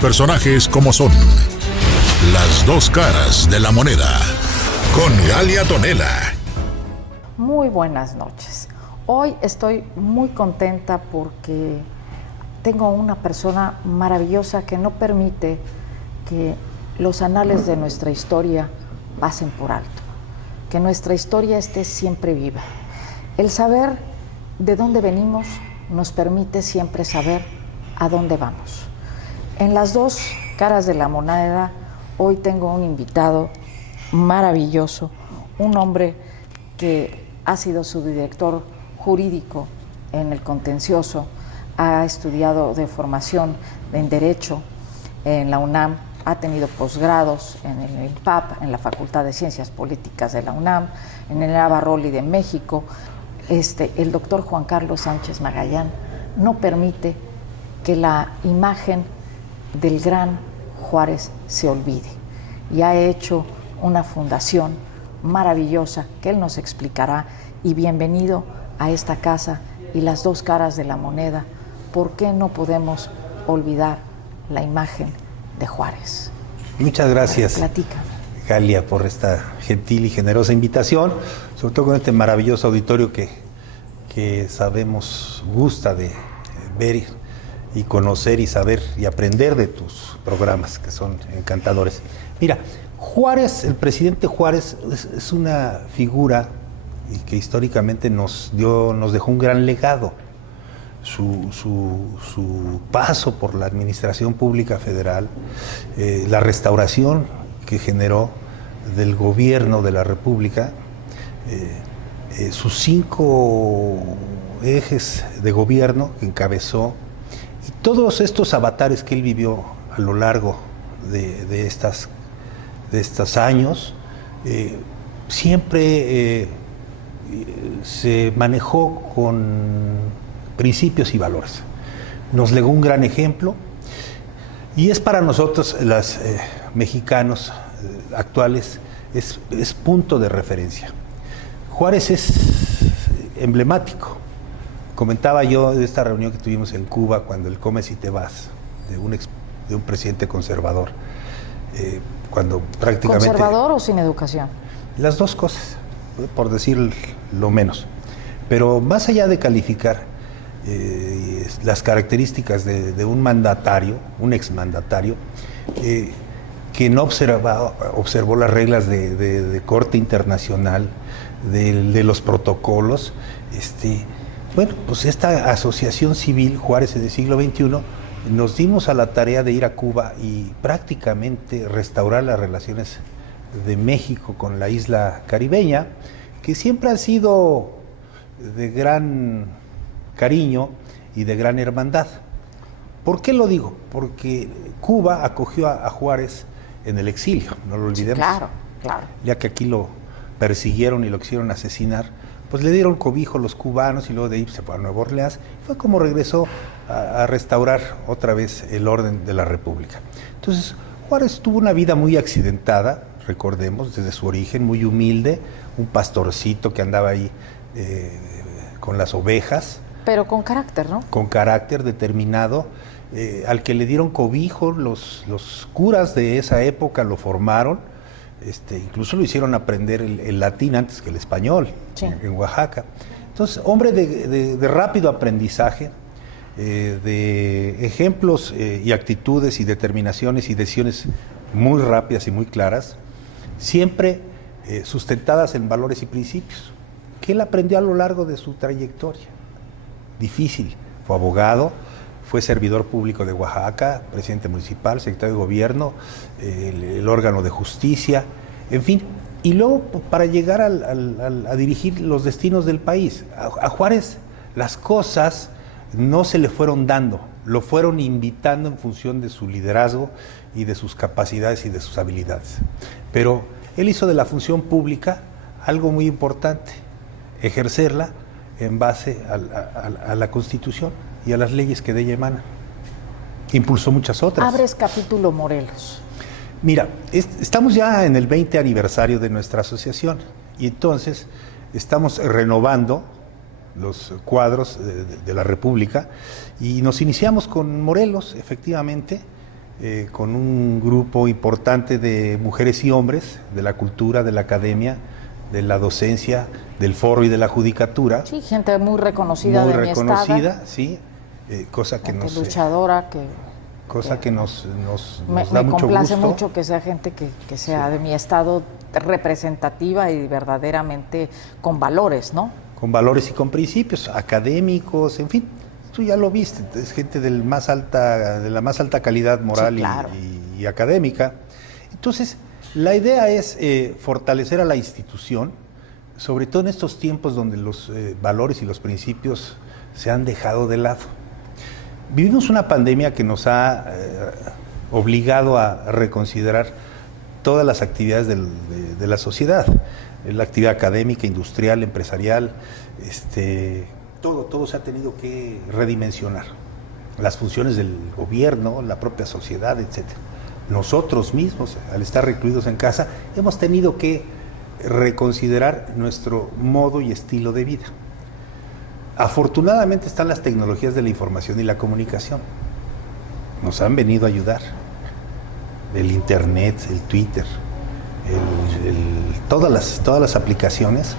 personajes como son. Las dos caras de la moneda. Con Galia Tonela. Muy buenas noches. Hoy estoy muy contenta porque tengo una persona maravillosa que no permite que los anales de nuestra historia pasen por alto, que nuestra historia esté siempre viva. El saber de dónde venimos nos permite siempre saber a dónde vamos. En las dos caras de la moneda, hoy tengo un invitado maravilloso, un hombre que ha sido subdirector jurídico en el contencioso, ha estudiado de formación en Derecho en la UNAM, ha tenido posgrados en el INPAP, en la Facultad de Ciencias Políticas de la UNAM, en el Navarroli de México. El doctor Juan Carlos Sánchez Magallán no permite que la imagen del gran Juárez se olvide y ha hecho una fundación maravillosa que él nos explicará. Y bienvenido a esta casa y las dos caras de la moneda. ¿Por qué no podemos olvidar la imagen de Juárez? Muchas gracias, Platícame, Galia, por esta gentil y generosa invitación, sobre todo con este maravilloso auditorio que sabemos gusta de ver y conocer y saber y aprender de tus programas, que son encantadores. Mira, Juárez, el presidente Juárez es una figura que históricamente nos dejó un gran legado. Su paso por la administración pública federal, la restauración que generó del gobierno de la República, sus 5 ejes de gobierno que encabezó, y todos estos avatares que él vivió a lo largo de estos años, siempre se manejó con principios y valores. Nos legó un gran ejemplo y es para nosotros, los mexicanos actuales, es punto de referencia. Juárez es emblemático. Comentaba yo de esta reunión que tuvimos en Cuba cuando el comes y te vas, de un presidente conservador, cuando prácticamente... ¿Conservador o sin educación? Las dos cosas, por decir lo menos. Pero más allá de calificar las características de un mandatario, un exmandatario, que no observó las reglas de corte internacional, de los protocolos, bueno, pues esta asociación civil, Juárez del siglo XXI, nos dimos a la tarea de ir a Cuba y prácticamente restaurar las relaciones de México con la isla caribeña, que siempre han sido de gran cariño y de gran hermandad. ¿Por qué lo digo? Porque Cuba acogió a Juárez en el exilio, no lo olvidemos. Sí, claro, claro. Ya que aquí lo persiguieron y lo quisieron asesinar, pues le dieron cobijo los cubanos y luego de ahí se fue a Nueva Orleans. Fue como regresó a restaurar otra vez el orden de la República. Entonces, Juárez tuvo una vida muy accidentada, recordemos, desde su origen, muy humilde, un pastorcito que andaba ahí con las ovejas. Pero con carácter, ¿no? Con carácter determinado, al que le dieron cobijo, los curas de esa época lo formaron, incluso lo hicieron aprender el latín antes que el español, sí, en Oaxaca. Entonces, hombre de rápido aprendizaje, de ejemplos y actitudes y determinaciones y decisiones muy rápidas y muy claras, siempre sustentadas en valores y principios, que él aprendió a lo largo de su trayectoria. Difícil, fue abogado, fue servidor público de Oaxaca, presidente municipal, secretario de gobierno, el órgano de justicia, en fin. Y luego para llegar a dirigir los destinos del país. A Juárez las cosas no se le fueron dando, lo fueron invitando en función de su liderazgo y de sus capacidades y de sus habilidades. Pero él hizo de la función pública algo muy importante, ejercerla en base a la Constitución y a las leyes que de ella emanan. Impulsó muchas otras. Abres capítulo Morelos. Mira, estamos ya en el 20 aniversario de nuestra asociación y entonces estamos renovando los cuadros de la República y nos iniciamos con Morelos, efectivamente, con un grupo importante de mujeres y hombres, de la cultura, de la academia, de la docencia, del foro y de la judicatura. Sí, gente muy reconocida muy de reconocida, mi estado. Sí, cosa que nos... luchadora, que nos me da mucho complace gusto. mucho que sea gente que sea de mi estado, representativa y verdaderamente con valores, ¿no? Con valores y con principios, académicos, en fin. Tú ya lo viste, es gente de la más alta calidad moral, sí, claro, y académica. Entonces, la idea es fortalecer a la institución, sobre todo en estos tiempos donde los valores y los principios se han dejado de lado. Vivimos una pandemia que nos ha obligado a reconsiderar todas las actividades de la sociedad, la actividad académica, industrial, empresarial, todo se ha tenido que redimensionar. Las funciones del gobierno, la propia sociedad, etc. Nosotros mismos, al estar recluidos en casa, hemos tenido que reconsiderar nuestro modo y estilo de vida. Afortunadamente están las tecnologías de la información y la comunicación. Nos han venido a ayudar. El internet, el Twitter, todas las aplicaciones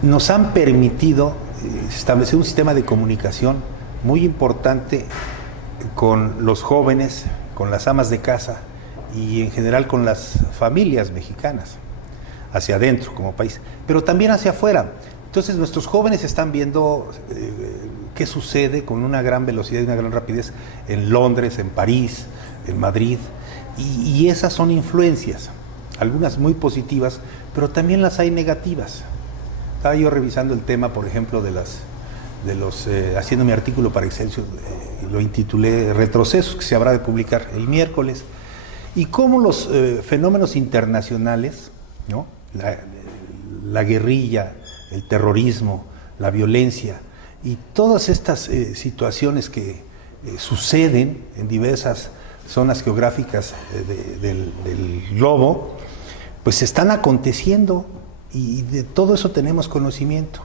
nos han permitido establecer un sistema de comunicación muy importante con los jóvenes, con las amas de casa y en general con las familias mexicanas, hacia adentro como país, pero también hacia afuera. Entonces nuestros jóvenes están viendo qué sucede con una gran velocidad y una gran rapidez en Londres, en París, en Madrid, y esas son influencias, algunas muy positivas, pero también las hay negativas. Estaba yo revisando el tema, por ejemplo, haciendo mi artículo para Excelsior, lo intitulé Retrocesos, que se habrá de publicar el miércoles, y cómo los fenómenos internacionales, ¿no? La guerrilla, el terrorismo, la violencia y todas estas situaciones que suceden en diversas zonas geográficas del globo, pues están aconteciendo y de todo eso tenemos conocimiento.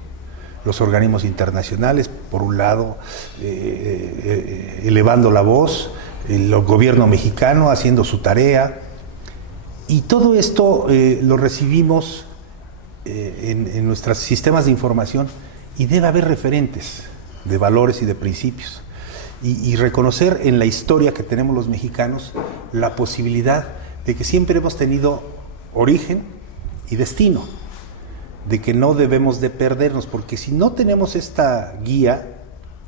Los organismos internacionales, por un lado, elevando la voz, el gobierno mexicano haciendo su tarea, y todo esto lo recibimos en nuestros sistemas de información, y debe haber referentes de valores y de principios, y reconocer en la historia que tenemos los mexicanos la posibilidad de que siempre hemos tenido origen y destino, de que no debemos de perdernos, porque si no tenemos esta guía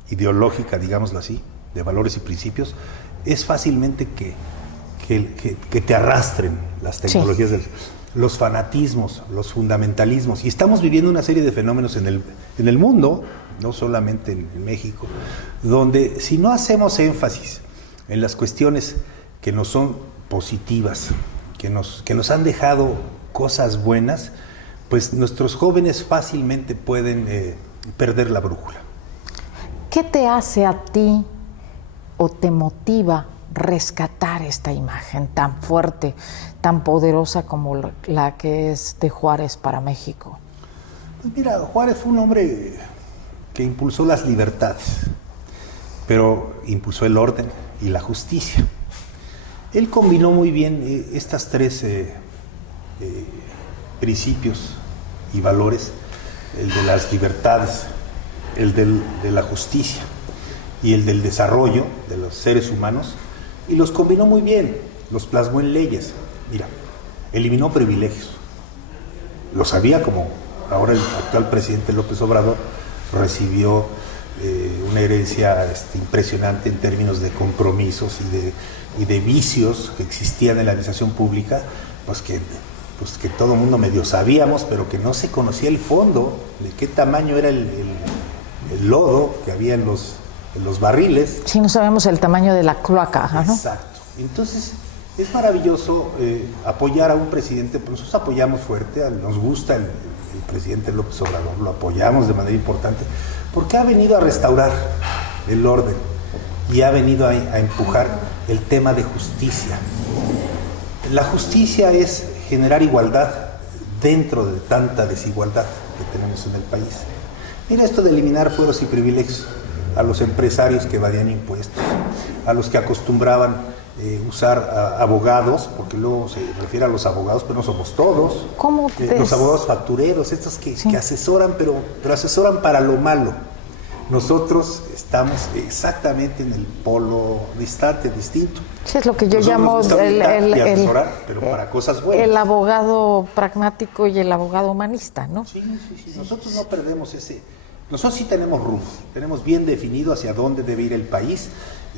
ideológica, digámoslo así, de valores y principios, es fácilmente que te arrastren las tecnologías, sí, los fanatismos, los fundamentalismos, y estamos viviendo una serie de fenómenos en el mundo, no solamente en México, donde si no hacemos énfasis en las cuestiones que nos son positivas, que nos han dejado cosas buenas, pues nuestros jóvenes fácilmente pueden perder la brújula. ¿Qué te hace a ti o te motiva rescatar esta imagen tan fuerte, tan poderosa como la que es de Juárez para México? Pues mira, Juárez fue un hombre que impulsó las libertades, pero impulsó el orden y la justicia. Él combinó muy bien estas tres principios y valores, el de las libertades, el de la justicia y el del desarrollo de los seres humanos, y los combinó muy bien, los plasmó en leyes. Mira, eliminó privilegios, lo sabía, como ahora el actual presidente López Obrador recibió una herencia impresionante en términos de compromisos y de vicios que existían en la administración pública, pues que todo el mundo medio sabíamos, pero que no se conocía el fondo de qué tamaño era el lodo que había en los barriles. Sí, no sabemos el tamaño de la cloaca, ¿no? Exacto. Entonces, es maravilloso apoyar a un presidente, pues nosotros apoyamos fuerte, nos gusta el presidente López Obrador, lo apoyamos de manera importante, porque ha venido a restaurar el orden y ha venido a empujar el tema de justicia. La justicia es generar igualdad dentro de tanta desigualdad que tenemos en el país. Mira esto de eliminar fueros y privilegios a los empresarios que evadían impuestos, a los que acostumbraban usar abogados, porque luego se refiere a los abogados, pero no somos todos. ¿Cómo los abogados factureros, estos que asesoran, pero asesoran para lo malo. Nosotros estamos exactamente en el polo distante, distinto. Sí, es lo que yo llamo pero para cosas buenas. El abogado pragmático y el abogado humanista, ¿no? Sí. Nosotros no perdemos ese. Nosotros sí tenemos rumbo, tenemos bien definido hacia dónde debe ir el país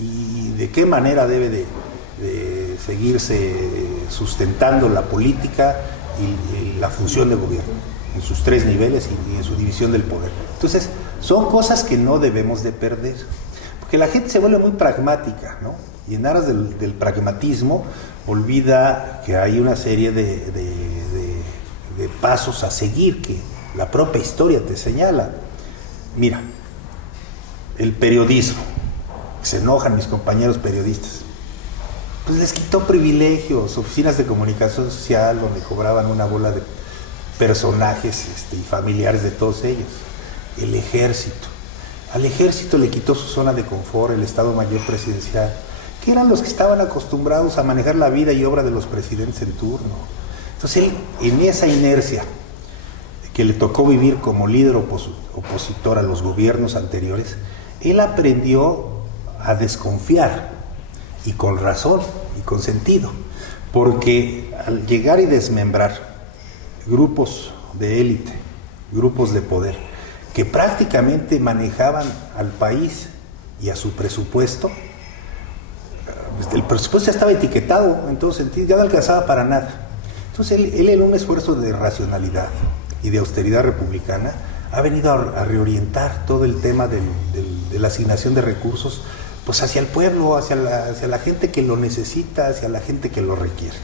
y de qué manera debe de seguirse sustentando la política y la función de gobierno en sus 3 niveles y en su división del poder. Entonces, son cosas que no debemos de perder, porque la gente se vuelve muy pragmática, ¿no? Y en aras del pragmatismo olvida que hay una serie de pasos a seguir que la propia historia te señala. Mira, el periodismo, se enojan mis compañeros periodistas, pues les quitó privilegios, oficinas de comunicación social donde cobraban una bola de personajes y familiares de todos ellos. El ejército, al ejército le quitó su zona de confort, el Estado Mayor Presidencial, que eran los que estaban acostumbrados a manejar la vida y obra de los presidentes en turno. Entonces él, en esa inercia que le tocó vivir como líder opositor a los gobiernos anteriores, él aprendió a desconfiar, y con razón y con sentido, porque al llegar y desmembrar grupos de élite, grupos de poder, que prácticamente manejaban al país y a su presupuesto, el presupuesto ya estaba etiquetado en todo sentido, ya no alcanzaba para nada. Entonces él en un esfuerzo de racionalidad y de austeridad republicana ha venido a reorientar todo el tema de la asignación de recursos pues hacia el pueblo, hacia la gente que lo necesita, hacia la gente que lo requiere.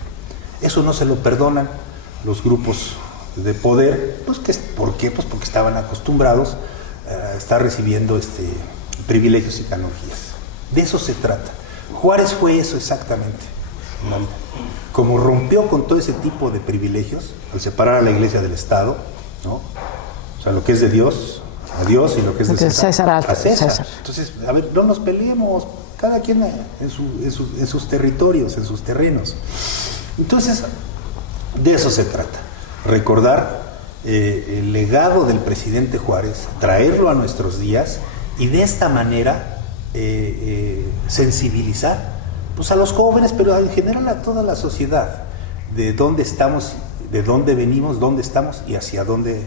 Eso no se lo perdonan los grupos de poder, pues ¿por qué? Pues porque estaban acostumbrados a estar recibiendo privilegios y canonjías. De eso se trata. Juárez fue eso exactamente en la vida. Como rompió con todo ese tipo de privilegios, al separar a la iglesia del Estado, ¿no? O sea, lo que es de Dios, a Dios, y lo que es de César, a César. Entonces, a ver, no nos peleemos, cada quien en sus territorios, en sus terrenos. Entonces, de eso se trata. Recordar el legado del presidente Juárez, traerlo a nuestros días y de esta manera sensibilizar pues a los jóvenes, pero en general a toda la sociedad, de dónde estamos, de dónde venimos, dónde estamos y hacia dónde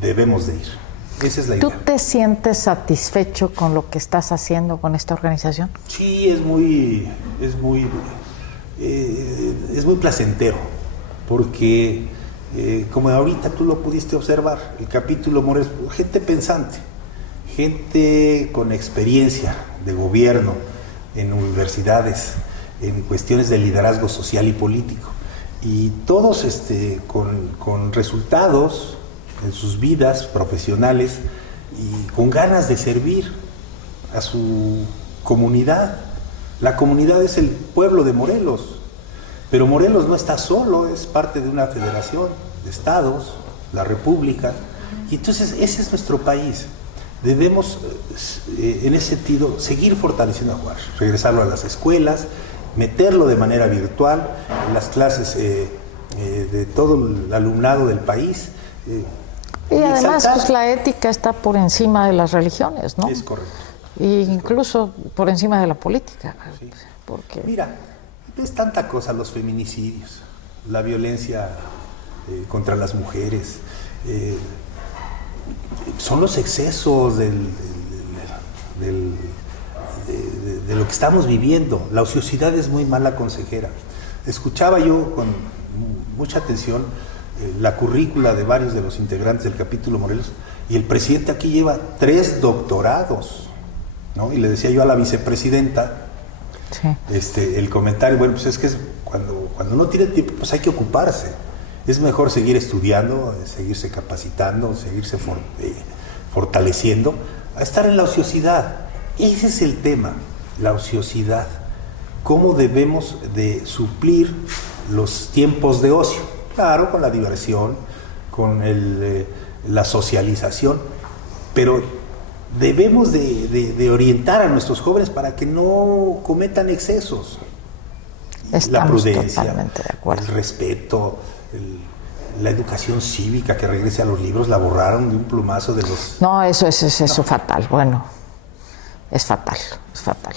debemos de ir. Esa es la idea. ¿Tú te sientes satisfecho con lo que estás haciendo con esta organización? Sí, es muy placentero, porque como ahorita tú lo pudiste observar, el capítulo Morelos, gente pensante, gente con experiencia de gobierno en universidades, en cuestiones de liderazgo social y político, y todos con resultados en sus vidas profesionales y con ganas de servir a su comunidad. La comunidad es el pueblo de Morelos, pero Morelos no está solo, es parte de una federación de estados, la república, y entonces ese es nuestro país. Debemos, en ese sentido, seguir fortaleciendo a Juárez, regresarlo a las escuelas, meterlo de manera virtual en las clases de todo el alumnado del país. Y además, pues la ética está por encima de las religiones, ¿no? Es correcto. Y incluso por encima de la política. Sí. Porque... Mira, es tanta cosa, los feminicidios, la violencia contra las mujeres, son los excesos de lo que estamos viviendo. La ociosidad es muy mala consejera. Escuchaba yo con mucha atención la currícula de varios de los integrantes del capítulo Morelos, y el presidente aquí lleva 3 doctorados, ¿no? Y le decía yo a la vicepresidenta, sí, el comentario, bueno, pues es que cuando uno tiene tiempo, pues hay que ocuparse. Es mejor seguir estudiando, seguirse capacitando, seguirse fortaleciendo, a estar en la ociosidad. Ese es el tema, la ociosidad. ¿Cómo debemos de suplir los tiempos de ocio? Claro, con la diversión, con la socialización, pero debemos de orientar a nuestros jóvenes para que no cometan excesos. la Estamos prudencia, totalmente de acuerdo. el respeto, la educación cívica, que regrese a los libros, la borraron de un plumazo de los... No, eso es fatal. Bueno, es fatal.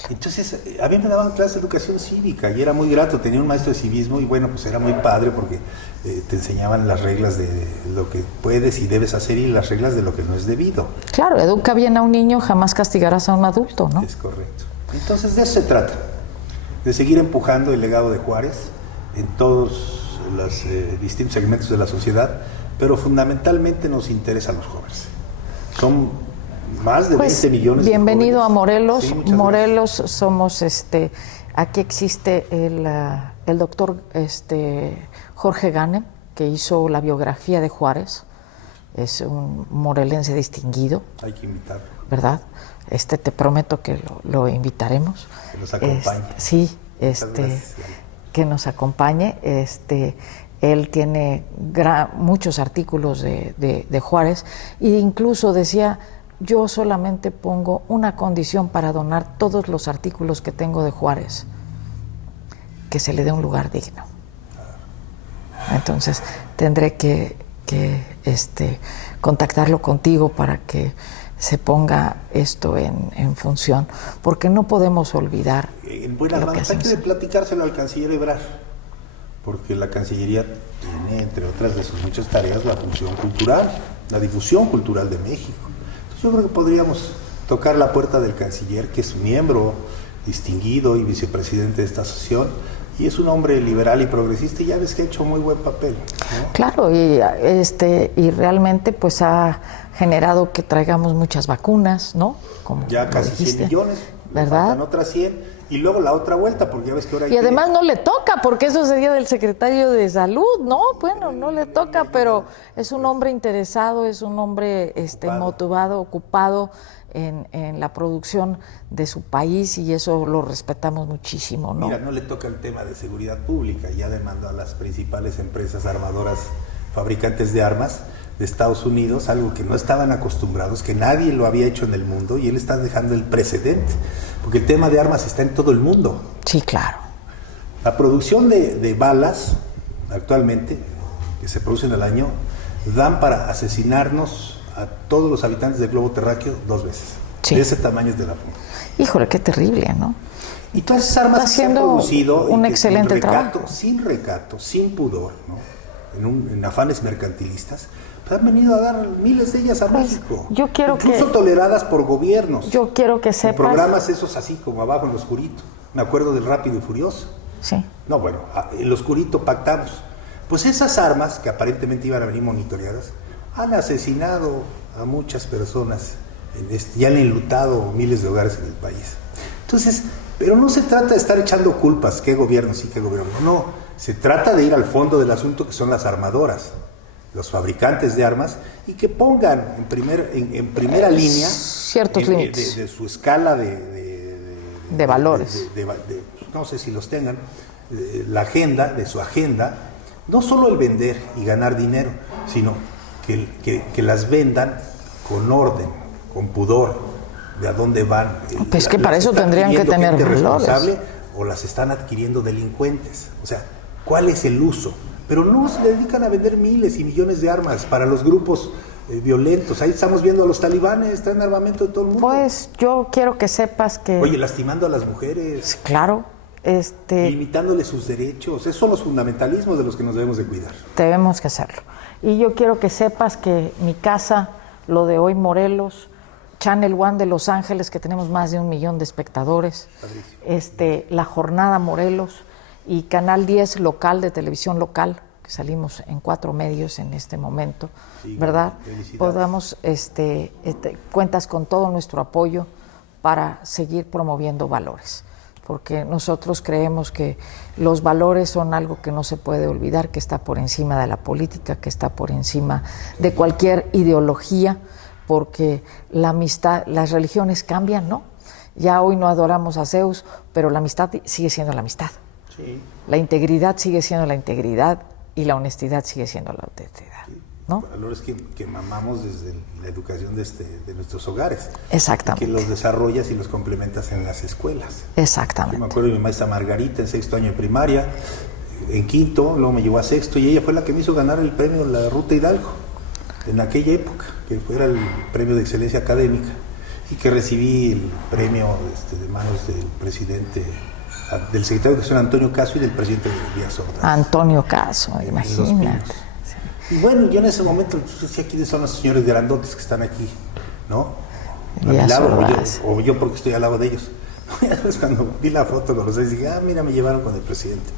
Entonces, a mí me daban clases de educación cívica y era muy grato. Tenía un maestro de civismo y bueno, pues era muy padre porque te enseñaban las reglas de lo que puedes y debes hacer y las reglas de lo que no es debido. Claro, educa bien a un niño, jamás castigarás a un adulto, ¿no? Es correcto. Entonces, de eso se trata, de seguir empujando el legado de Juárez en todos los distintos segmentos de la sociedad, pero fundamentalmente nos interesan los jóvenes. Son más de 20 millones bienvenido de jóvenes. A Morelos. Sí, Morelos gracias. Somos, aquí existe el doctor Jorge Ganem, que hizo la biografía de Juárez. Es un morelense distinguido. Hay que invitarlo. ¿Verdad? Te prometo que lo invitaremos. Que nos acompañe. Sí, que nos acompañe. Él tiene muchos artículos de Juárez e incluso decía: yo solamente pongo una condición para donar todos los artículos que tengo de Juárez, que se le dé un lugar digno. Entonces tendré que contactarlo contigo para que se ponga esto en función, porque no podemos olvidar. En buenas manos hay que platicárselo al canciller Ebrard, porque la Cancillería tiene, entre otras de sus muchas tareas, la función cultural, la difusión cultural de México. Yo creo que podríamos tocar la puerta del canciller, que es miembro distinguido y vicepresidente de esta asociación, y es un hombre liberal y progresista, y ya ves que ha hecho muy buen papel, ¿no? Claro, y realmente pues ha generado que traigamos muchas vacunas, ¿no? Como ya casi 100 millones, ¿verdad? Faltan otras 100, y luego la otra vuelta, porque ya ves que ahora hay... Y además no le toca, porque eso sería del secretario de Salud, ¿no? Bueno, no le toca, pero es un hombre interesado, es un hombre motivado, ocupado en la producción de su país, y eso lo respetamos muchísimo, ¿no? Mira, no le toca el tema de seguridad pública, ya demandó a las principales empresas armadoras, fabricantes de armas de Estados Unidos, algo que no estaban acostumbrados, que nadie lo había hecho en el mundo, y él está dejando el precedente, porque el tema de armas está en todo el mundo. Sí, claro. La producción de balas, actualmente, que se producen al año, dan para asesinarnos a todos los habitantes del globo terráqueo 2 veces. Sí. De ese tamaño es de la punta. Híjole, qué terrible, ¿no? Y todas esas armas está que se han producido un excelente trabajo. Sin recato, sin pudor, ¿no? En afanes mercantilistas, pues han venido a dar miles de ellas a México. Yo quiero incluso toleradas por gobiernos. Yo quiero que sepas. Programas esos así como abajo en lo oscurito. Me acuerdo del Rápido y Furioso. Sí. No, bueno, en lo oscurito pactamos. Pues esas armas, que aparentemente iban a venir monitoreadas, han asesinado a muchas personas y han enlutado miles de hogares en el país. Entonces, pero no se trata de estar echando culpas, qué gobierno sí, qué gobierno no. Se trata de ir al fondo del asunto, que son las armadoras, los fabricantes de armas, y que pongan en primera línea ciertos límites de su escala de valores. No sé si los tengan, de su agenda, no solo el vender y ganar dinero, sino que las vendan con orden, con pudor, de a dónde van. Pues que para eso tendrían que tener valores. O las están adquiriendo delincuentes. O sea, ¿cuál es el uso? Pero no se dedican a vender miles y millones de armas para los grupos violentos. Ahí estamos viendo a los talibanes, traen armamento de todo el mundo. Pues yo quiero que sepas que... Oye, lastimando a las mujeres. Claro. Limitándoles sus derechos. Esos son los fundamentalismos de los que nos debemos de cuidar. Debemos que hacerlo. Y yo quiero que sepas que mi casa, lo de Hoy Morelos, Channel One de Los Ángeles, que tenemos más de 1 millón de espectadores, La Jornada Morelos y Canal 10 local, de televisión local, que salimos en 4 medios en este momento, sí, ¿verdad? Podamos, cuentas con todo nuestro apoyo para seguir promoviendo valores, porque nosotros creemos que los valores son algo que no se puede olvidar, que está por encima de la política, que está por encima de cualquier ideología, porque la amistad, las religiones cambian, ¿no? Ya hoy no adoramos a Zeus, pero la amistad sigue siendo la amistad. Sí. La integridad sigue siendo la integridad y la honestidad sigue siendo la honestidad. ¿no? Valores que mamamos desde la educación de nuestros hogares. Exactamente. Que los desarrollas y los complementas en las escuelas. Exactamente. Yo me acuerdo de mi maestra Margarita en 6º año de primaria, en 5º, luego me llevó a 6º y ella fue la que me hizo ganar el premio La Ruta Hidalgo en aquella época, que era el premio de excelencia académica, y que recibí el premio de manos del presidente, del secretario de Educación Antonio Caso y del presidente Díaz Ordaz. Antonio Caso, imagínate. Y bueno, yo en ese momento decía, ¿quiénes son los señores grandotes que están aquí? ¿No? A mi lado, o yo porque estoy al lado de ellos. Cuando vi la foto con los seis, dije, mira, me llevaron con el presidente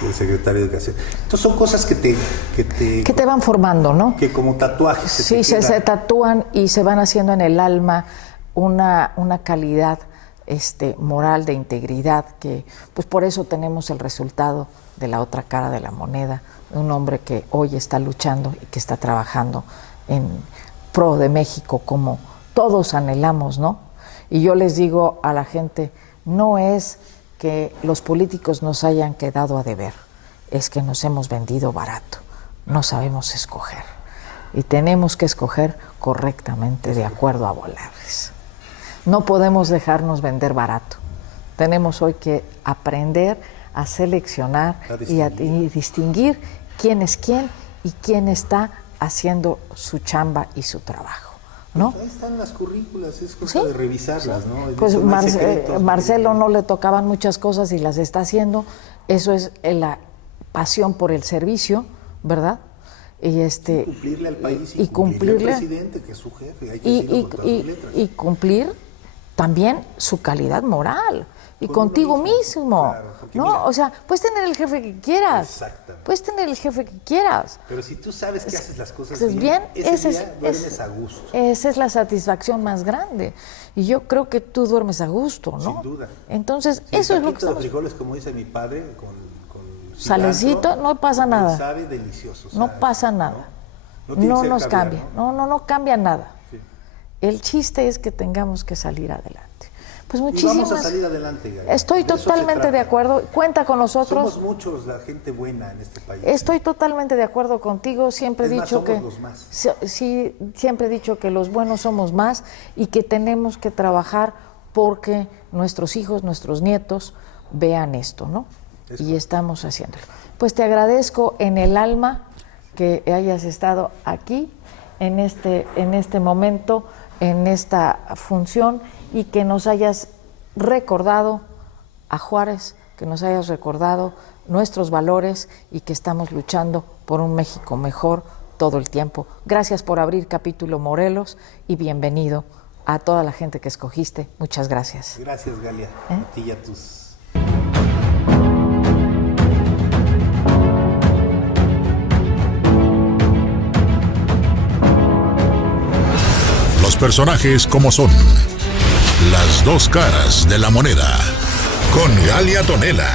y el secretario de Educación. Entonces son cosas que te van formando, ¿no? Que como tatuajes. Sí, se tatúan y se van haciendo en el alma una calidad moral, de integridad, que pues por eso tenemos el resultado de la otra cara de la moneda, de un hombre que hoy está luchando y que está trabajando en pro de México, como todos anhelamos, ¿no? Y yo les digo a la gente, no es que los políticos nos hayan quedado a deber, es que nos hemos vendido barato, no sabemos escoger y tenemos que escoger correctamente de acuerdo a valores. No podemos dejarnos vender barato, tenemos hoy que aprender a seleccionar y distinguir quién es quién y quién está haciendo su chamba y su trabajo, ¿no? Pues ahí están las currículas, es cosa de revisarlas, ¿no? Pues Marcelo no le tocaban muchas cosas y las está haciendo, eso es la pasión por el servicio, ¿verdad? Y cumplirle al país y cumplirle al presidente, que es su jefe, hay que decirlo con todas sus letras. Y cumplir también su calidad moral. Y Con contigo uno mismo, claro, ¿no? mira, o sea, puedes tener el jefe que quieras. Exactamente. Puedes tener el jefe que quieras. Pero si tú sabes que haces las cosas bien, ese día duermes a gusto. Esa es la satisfacción más grande. Y yo creo que tú duermes a gusto, ¿no? Sin duda. Entonces, Sí, eso es lo que estamos... de frijoles, como dice mi padre, con salecito, no pasa nada. Sabe delicioso. No sabe, pasa nada. No nos caviar, cambia. No cambia nada. Sí. El chiste es que tengamos que salir adelante. Pues Y muchísimas. vamos a salir adelante, Gaby. Estoy totalmente de acuerdo. Cuenta con nosotros. Somos muchos la gente buena en este país. Estoy totalmente de acuerdo contigo. Siempre he dicho que los más. sí, siempre he dicho que los buenos somos más y que tenemos que trabajar porque nuestros hijos, nuestros nietos vean esto, ¿no? Y estamos haciéndolo. Pues te agradezco en el alma que hayas estado aquí en este momento, en esta función, y que nos hayas recordado a Juárez, que nos hayas recordado nuestros valores y que estamos luchando por un México mejor todo el tiempo. Gracias por abrir capítulo Morelos y bienvenido a toda la gente que escogiste. Muchas gracias. Gracias, Galia. A ti y a tus... Los personajes como son. Las dos caras de la moneda. Con Galia Tonela.